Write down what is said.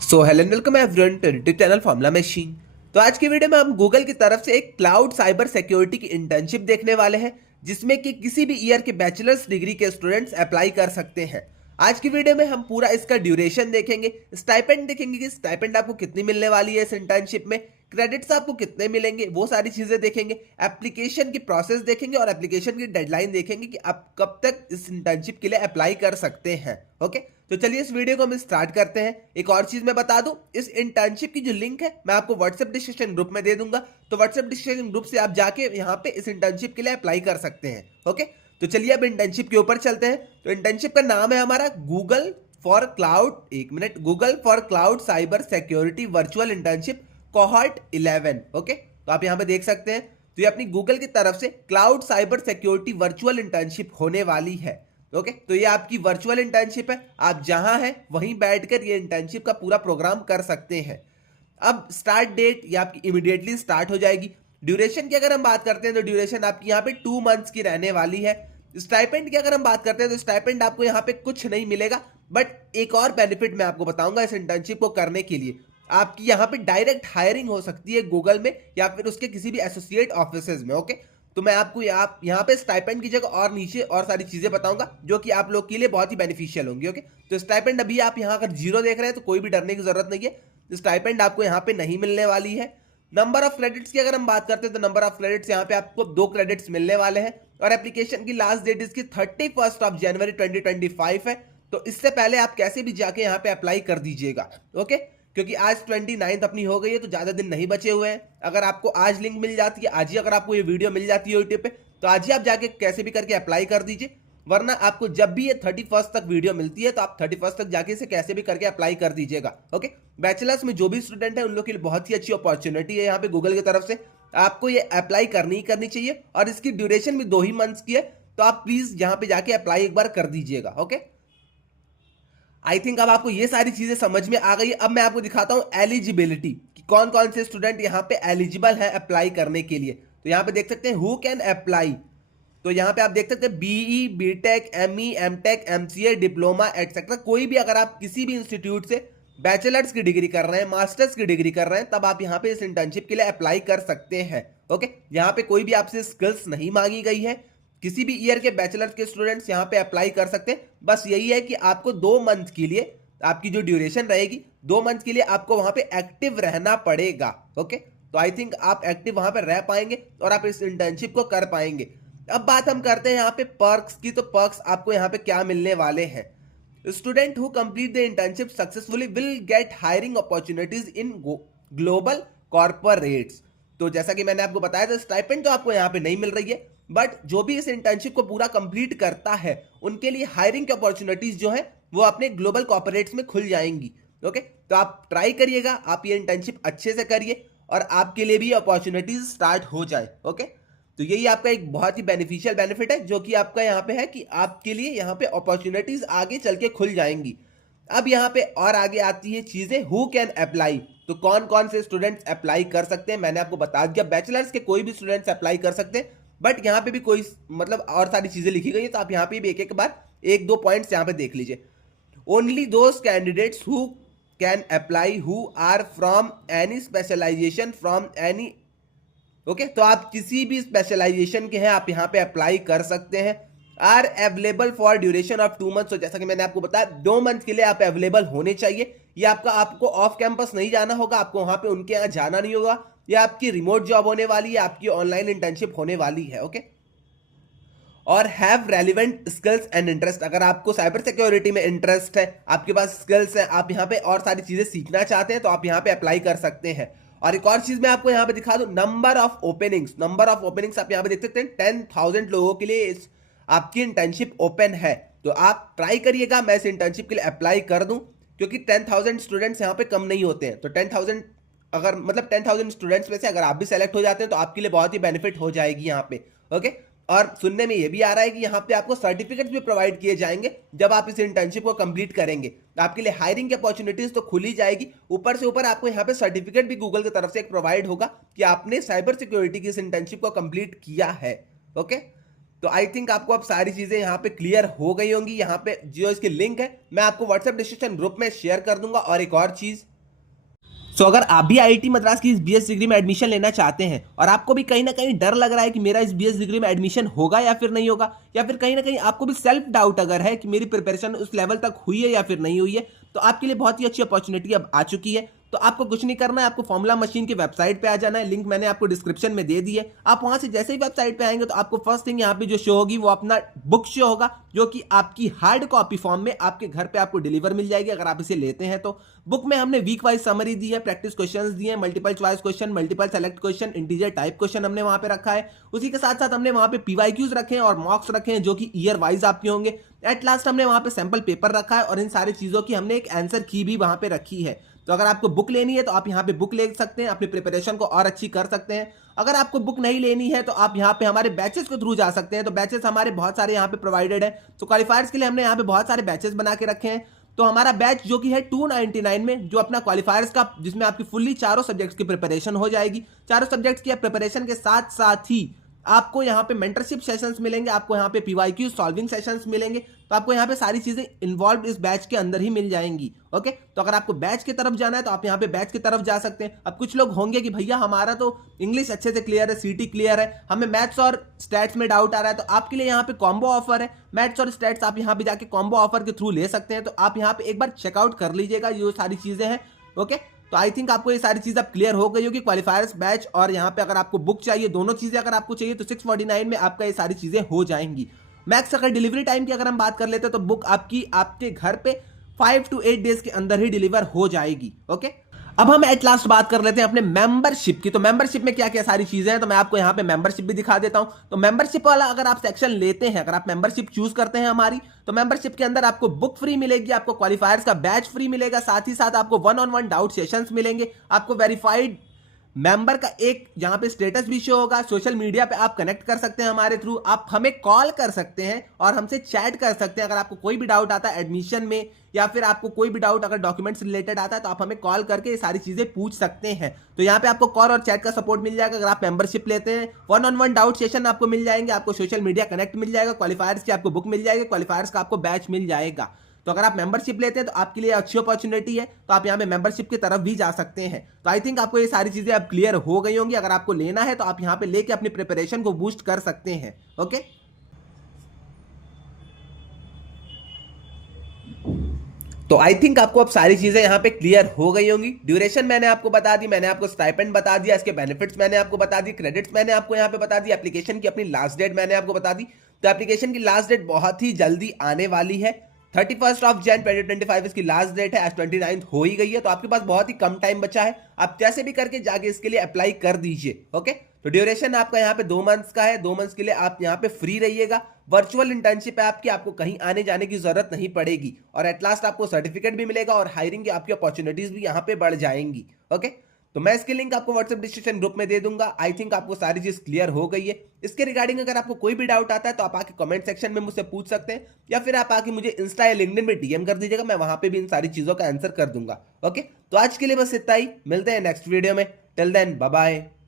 So hello welcome everyone to YouTube channel formula machine. तो आज की वीडियो में हम गूगल की तरफ से एक क्लाउड साइबर सिक्योरिटी की इंटर्नशिप देखने वाले हैं, जिसमें कि किसी भी ईयर के बैचलर्स डिग्री के स्टूडेंट्स अप्लाई कर सकते हैं। आज की वीडियो में हम पूरा इसका ड्यूरेशन देखेंगे, स्टाइपेंड देखेंगे कि स्टाइपेंड आपको कितनी मिलने वाली है इस इंटर्नशिप में, क्रेडिट्स आपको कितने मिलेंगे, वो सारी चीजें देखेंगे, एप्लीकेशन की प्रोसेस देखेंगे और एप्लीकेशन की डेडलाइन देखेंगे कि आप कब तक इस इंटर्नशिप के लिए अप्लाई कर सकते हैं। ओके, तो चलिए इस वीडियो को हम स्टार्ट करते हैं। एक और चीज मैं बता दूं, इस इंटर्नशिप की जो लिंक है मैं आपको व्हाट्सएप डिस्कशन ग्रुप में दे दूंगा, तो व्हाट्सएप डिस्कशन ग्रुप से आप जाके यहाँ पे इस इंटर्नशिप के लिए अप्लाई कर सकते हैं। ओके, तो चलिए अब इंटर्नशिप के ऊपर चलते हैं। तो इंटर्नशिप का नाम है हमारा गूगल फॉर क्लाउड, एक minute, Google for cloud cyber security virtual internship cohort 11। Okay, तो आप यहाँ पे देख सकते हैं, तो ये अपनी गूगल की तरफ से cloud cyber security virtual internship होने वाली है। ओके, तो ये आपकी वर्चुअल इंटर्नशिप है, आप जहां हैं वहीं बैठकर ये इंटर्नशिप का पूरा प्रोग्राम कर सकते हैं। अब स्टार्ट डेट ये आपकी इमीडिएटली स्टार्ट हो जाएगी। ड्यूरेशन की अगर हम बात करते हैं तो ड्यूरेशन आपकी यहाँ पे 2 मंथ्स की रहने वाली है। स्टाइपेंड की अगर हम बात करते हैं तो स्टाइपेंड आपको यहाँ पे कुछ नहीं मिलेगा, बट एक और बेनिफिट मैं आपको बताऊंगा इस इंटर्नशिप को करने के लिए। आपकी यहाँ पे डायरेक्ट हायरिंग हो सकती है गूगल में या फिर उसके किसी भी एसोसिएट ऑफिसेज में। ओके, तो मैं आपको यहाँ पे स्टाइपेंड की जगह और नीचे और सारी चीजें बताऊंगा जो कि आप लोग के लिए बहुत ही बेनिफिशियल होंगी। ओके, तो स्टाइपेंड अभी आप यहाँ अगर 0 देख रहे हैं तो कोई भी डरने की जरूरत नहीं है, स्टाइपेंड आपको यहाँ पे नहीं मिलने वाली है। नंबर ऑफ क्रेडिट्स की अगर हम बात करते हैं तो नंबर ऑफ क्रेडिट्स यहाँ पे आपको 2 क्रेडिट्स मिलने वाले हैं और एप्लीकेशन की लास्ट डेट इसकी 31 जनवरी 2025 है। तो इससे पहले आप कैसे भी जाके यहाँ पे अप्लाई कर दीजिएगा। ओके, क्योंकि आज 29 अपनी हो गई है तो ज्यादा दिन नहीं बचे हुए हैं। अगर आपको आज लिंक मिल जाती है, आज ही अगर आपको ये वीडियो मिल जाती है यूट्यूब पे, तो आज ही आप जाके कैसे भी करके अप्लाई कर दीजिए, वरना आपको जब भी ये 31 तक वीडियो मिलती है तो आप 31 तक जाके इसे कैसे भी करके अप्लाई कर दीजिएगा। ओके, बैचलर्स में जो भी स्टूडेंट है उन लोग के लिए बहुत ही अच्छी अपॉर्चुनिटी है यहाँ पे गूगल की तरफ से, आपको ये अप्लाई करनी ही करनी चाहिए। और इसकी ड्यूरेशन भी 2 ही मंथ्स की है, तो आप प्लीज यहाँ पे जाके अप्लाई एक बार कर दीजिएगा। ओके, आई थिंक अब आपको ये सारी चीजें समझ में आ गई। अब मैं आपको दिखाता हूं एलिजिबिलिटी कि कौन कौन से स्टूडेंट यहाँ पे एलिजिबल है अप्लाई करने के लिए। तो यहाँ पे देख सकते हैं हु कैन अप्लाई, तो यहाँ पे आप देख सकते हैं BE, BTech, ME, MTech, MCA, diploma et cetera. कोई भी अगर आप किसी भी इंस्टीट्यूट से बैचलर्स की डिग्री कर रहे हैं, मास्टर्स की डिग्री कर रहे हैं, तब आप यहाँ पे इस इंटर्नशिप के लिए अप्लाई कर सकते हैं। ओके, यहाँ पे कोई भी आपसे स्किल्स नहीं मांगी गई है, किसी भी ईयर के बैचलर्स के स्टूडेंट्स यहाँ पे अप्लाई कर सकते हैं। बस यही है कि आपको 2 मंथ के लिए आपकी जो ड्यूरेशन रहेगी, 2 मंथ के लिए आपको वहां पे एक्टिव रहना पड़ेगा। ओके, तो आई थिंक आप एक्टिव वहां पे रह पाएंगे और आप इस इंटर्नशिप को कर पाएंगे। अब बात हम करते हैं यहाँ पे पर्क्स की, तो पर्क्स आपको यहाँ पे क्या मिलने वाले हैं। Student who complete the internship successfully will get hiring opportunities in global corporates. तो जैसा कि मैंने आपको बताया था, स्टाइपेंड तो आपको यहाँ पे नहीं मिल रही है, बट जो भी इस इंटर्नशिप को पूरा कंप्लीट करता है उनके लिए हायरिंग की अपॉर्चुनिटीज जो है वो अपने ग्लोबल कॉर्पोरेट्स में खुल जाएंगी। ओके, तो आप ट्राई करिएगा, आप ये इंटर्नशिप अच्छे से करिए और आपके लिए भी अपॉर्चुनिटीज स्टार्ट हो जाए। ओके, तो यही आपका एक बहुत ही बेनिफिशियल बेनिफिट है जो कि आपका यहाँ पे है कि आपके लिए यहाँ पे अपॉर्चुनिटीज आगे चल के खुल जाएंगी। अब यहाँ पे और आगे आती है चीजें हु कैन अप्लाई, तो कौन कौन से स्टूडेंट्स अप्लाई कर सकते हैं। मैंने आपको बता दिया, बैचलर्स के कोई भी स्टूडेंट्स अप्लाई कर सकते हैं, बट यहाँ पे भी कोई मतलब और सारी चीजें लिखी गई है, तो आप यहाँ पे भी एक एक बार 1-2 पॉइंट्स यहाँ पे देख लीजिए। Only those candidates who can apply who are from any specialisation from any. Okay, तो आप किसी भी स्पेशलाइजेशन के हैं आप यहाँ पे अप्लाई कर सकते हैं। Are available for duration of 2 months, तो जैसा कि मैंने आपको बताया 2 मंथ के लिए आप अवेलेबल होने चाहिए। ये आपको ऑफ कैंपस नहीं जाना होगा, आपको वहां पे उनके यहाँ जाना नहीं होगा, ये आपकी रिमोट जॉब होने वाली है, आपकी ऑनलाइन इंटर्नशिप होने वाली है। ओके, और have relevant skills and interest, अगर आपको साइबर सिक्योरिटी में इंटरेस्ट है, आपके पास स्किल्स है, आप यहाँ पे और सारी चीजें सीखना चाहते हैं, तो आप यहाँ पे अप्लाई कर सकते हैं। और एक और चीज मैं आपको यहाँ पे दिखा दूं, number of openings, number of openings आप यहाँ पे देख सकते हैं 10,000 लोगों के लिए आपकी इंटर्नशिप ओपन है। तो आप ट्राई करिएगा मैं इस इंटर्नशिप के लिए अप्लाई कर दूं, क्योंकि 10,000 स्टूडेंट्स यहाँ पे कम नहीं होते हैं। तो 10,000 अगर मतलब 10,000 स्टूडेंट्स में से अगर आप भी सेलेक्ट हो जाते हैं तो आपके लिए बहुत ही बेनिफिट हो जाएगी यहाँ पे। ओके, और सुनने में ये भी आ रहा है कि यहाँ पे आपको सर्टिफिकेट्स भी प्रोवाइड किए जाएंगे जब आप इस इंटर्नशिप को कंप्लीट करेंगे। आपके लिए हायरिंग की अपॉर्चुनिटीज तो खुली जाएगी, ऊपर से ऊपर आपको यहाँ पे सर्टिफिकेट भी गूगल की तरफ से एक प्रोवाइड होगा कि आपने साइबर सिक्योरिटी की इस इंटर्नशिप को कंप्लीट किया है। ओके, तो आई थिंक आपको अब सारी चीजें यहाँ पे क्लियर हो गई होंगी। यहाँ पे जो इसकी लिंक है मैं आपको व्हाट्सएप डिस्क्रिप्शन ग्रुप में शेयर कर दूंगा। और एक और चीज, सो अगर आप भी आईआईटी मद्रास की इस बीएस डिग्री में एडमिशन लेना चाहते हैं और आपको भी कहीं ना कहीं डर लग रहा है कि मेरा इस बीएस डिग्री में एडमिशन होगा या फिर नहीं होगा, या फिर कहीं ना कहीं आपको भी सेल्फ डाउट अगर है कि मेरी प्रिपरेशन उस लेवल तक हुई है या फिर नहीं हुई है, तो आपके लिए बहुत ही अच्छी अपॉर्चुनिटी अब आ चुकी है। तो आपको कुछ नहीं करना है, आपको फॉर्मूला मशीन की वेबसाइट पे आ जाना है। लिंक मैंने आपको डिस्क्रिप्शन में दे दी है। आप वहां से जैसे ही वेबसाइट पे आएंगे तो आपको फर्स्ट थिंग यहाँ पे जो शो होगी वो अपना बुक शो होगा, जो कि आपकी हार्ड कॉपी फॉर्म में आपके घर पे आपको डिलीवर मिल जाएगी अगर आप इसे लेते हैं तो। बुक में हमने वीक वाइज समरी दी है, प्रैक्टिस क्वेश्चंस दिए हैं, multiple choice question, multiple select question, integer type question हमने वहां पे रखा है। उसी के साथ साथ हमने वहां पे पीवाईक्यूज रखे हैं और मॉक्स रखे हैं जो कि ईयर वाइज आपके होंगे। एट लास्ट हमने वहां पे सैंपल पेपर रखा है और इन सारी चीजों की हमने एक आंसर की भी वहां पे रखी है। तो अगर आपको बुक लेनी है तो आप यहाँ पे बुक ले सकते हैं, अपनी प्रिपरेशन को और अच्छी कर सकते हैं। अगर आपको बुक नहीं लेनी है तो आप यहाँ पे हमारे बैचेस के थ्रू जा सकते हैं। तो बैचेस हमारे बहुत सारे यहाँ पे प्रोवाइडेड है। तो क्वालिफायर्स के लिए हमने यहाँ पे बहुत सारे बैचेस बना के रखे हैं। तो हमारा बैच जो कि है 299 में, जो अपना क्वालिफायर्स का, जिसमें आपकी फुल्ली चारों सब्जेक्ट्स की प्रिपरेशन हो जाएगी। चारों सब्जेक्ट्स की प्रिपरेशन के साथ साथ ही आपको यहाँ पे मेंटरशिप सेशंस मिलेंगे, आपको यहाँ पे पीवाईक्यू सॉल्विंग सेशंस मिलेंगे। तो आपको यहाँ पे सारी चीजें इन्वॉल्व इस बैच के अंदर ही मिल जाएंगी। ओके, तो अगर आपको बैच की तरफ जाना है तो आप यहाँ पे बैच की तरफ जा सकते हैं। अब कुछ लोग होंगे कि भैया हमारा तो इंग्लिश अच्छे से क्लियर है, सीटी क्लियर है, हमें मैथ्स और स्टैट्स में डाउट आ रहा है, तो आपके लिए यहाँ पे कॉम्बो ऑफर है। मैथ्स और स्टैट्स आप यहाँ पे जाके कॉम्बो ऑफर के थ्रू ले सकते हैं। तो आप यहाँ पे एक बार चेकआउट कर लीजिएगा, ये सारी चीजें हैं। ओके, तो आई थिंक आपको ये सारी चीज अब क्लियर हो गई होगी। क्वालिफायर्स बैच और यहाँ पे अगर आपको बुक चाहिए, दोनों चीजें अगर आपको चाहिए तो 649 में आपका ये सारी चीजें हो जाएंगी। मैक्स अगर डिलीवरी टाइम की अगर हम बात कर लेते हैं तो बुक आपकी आपके घर पे 5 to 8 डेज के अंदर ही डिलीवर हो जाएगी। ओके, अब हम एट लास्ट बात कर लेते हैं अपने मेंबरशिप की। तो मेंबरशिप में क्या क्या सारी चीजें हैं, तो मैं आपको यहाँ पे मेंबरशिप भी दिखा देता हूं। तो मेंबरशिप वाला अगर आप सेक्शन लेते हैं, अगर आप मेंबरशिप चूज करते हैं हमारी, तो मेंबरशिप के अंदर आपको बुक फ्री मिलेगी, आपको क्वालिफायर्स का बैच फ्री मिलेगा, साथ ही साथ आपको 1-on-1 डाउट सेशंस मिलेंगे, आपको वेरीफाइड मेंबर का एक यहाँ पे स्टेटस भी शो होगा। सोशल मीडिया पे आप कनेक्ट कर सकते हैं हमारे थ्रू, आप हमें कॉल कर सकते हैं और हमसे चैट कर सकते हैं। अगर आपको कोई भी डाउट आता है एडमिशन में, या फिर आपको कोई भी डाउट अगर डॉक्यूमेंट्स रिलेटेड आता है, तो आप हमें कॉल करके ये सारी चीजें पूछ सकते हैं। तो यहाँ पे आपको कॉल और चैट का सपोर्ट मिल जाएगा अगर आप मेंबरशिप लेते हैं। 1-on-1 डाउट सेशन आपको मिल जाएंगे, आपको सोशल मीडिया कनेक्ट मिल जाएगा, क्वालिफायर्स की आपको बुक मिल जाएगी, क्वालिफायर्स का आपको बैच मिल जाएगा। तो अगर आप मेंबरशिप लेते हैं तो आपके लिए अच्छी अपॉर्चुनिटी है, तो आप यहाँ पे मेंबरशिप की तरफ भी जा सकते हैं। तो आई थिंक आपको ये सारी चीजें अब क्लियर हो गई होंगी। अगर आपको लेना है तो आप यहाँ पे लेके अपनी प्रिपरेशन को बूस्ट कर सकते हैं। ओके, तो आई थिंक आपको अब सारी चीजें यहाँ पे क्लियर हो गई होंगी। ड्यूरेशन मैंने आपको बता दी, मैंने आपको स्टाइपेंड बता दिया, इसके बेनिफिट्स मैंने आपको बता दी, क्रेडिट्स मैंने आपको यहाँ पे बता दी, एप्लीकेशन की अपनी लास्ट डेट मैंने आपको बता दी। तो एप्लीकेशन की लास्ट डेट बहुत ही जल्दी आने वाली है। 31 जनवरी 2025 इसकी लास्ट डेट है। आज 29 हो ही गई है, तो आपके पास बहुत ही कम टाइम बचा है। आप कैसे भी करके जाके इसके लिए अप्लाई कर दीजिए। ओके, तो ड्यूरेशन आपका यहाँ पे 2 मंथ्स का है। 2 मंथ्स के लिए आप यहाँ पे फ्री रहिएगा। वर्चुअल इंटर्नशिप है आपकी, आपको कहीं आने जाने की जरूरत नहीं पड़ेगी, और एट लास्ट आपको सर्टिफिकेट भी मिलेगा और हायरिंग की आपकी अपॉर्चुनिटीज भी यहाँ पे बढ़ जाएंगी। ओके, तो मैं इसकी लिंक आपको व्हाट्सएप डिस्क्रिप्शन ग्रुप में दे दूंगा। आई थिंक आपको सारी चीज क्लियर हो गई है। इसके रिगार्डिंग अगर आपको कोई भी डाउट आता है तो आप आके कमेंट सेक्शन में मुझसे पूछ सकते हैं, या फिर आप आके मुझे इंस्टा या लिंक्डइन में डीएम कर दीजिएगा, मैं वहां पे भी इन सारी चीजों का आंसर कर दूंगा। ओके, तो आज के लिए बस इतना ही, मिलते हैं नेक्स्ट वीडियो में। Till then bye bye.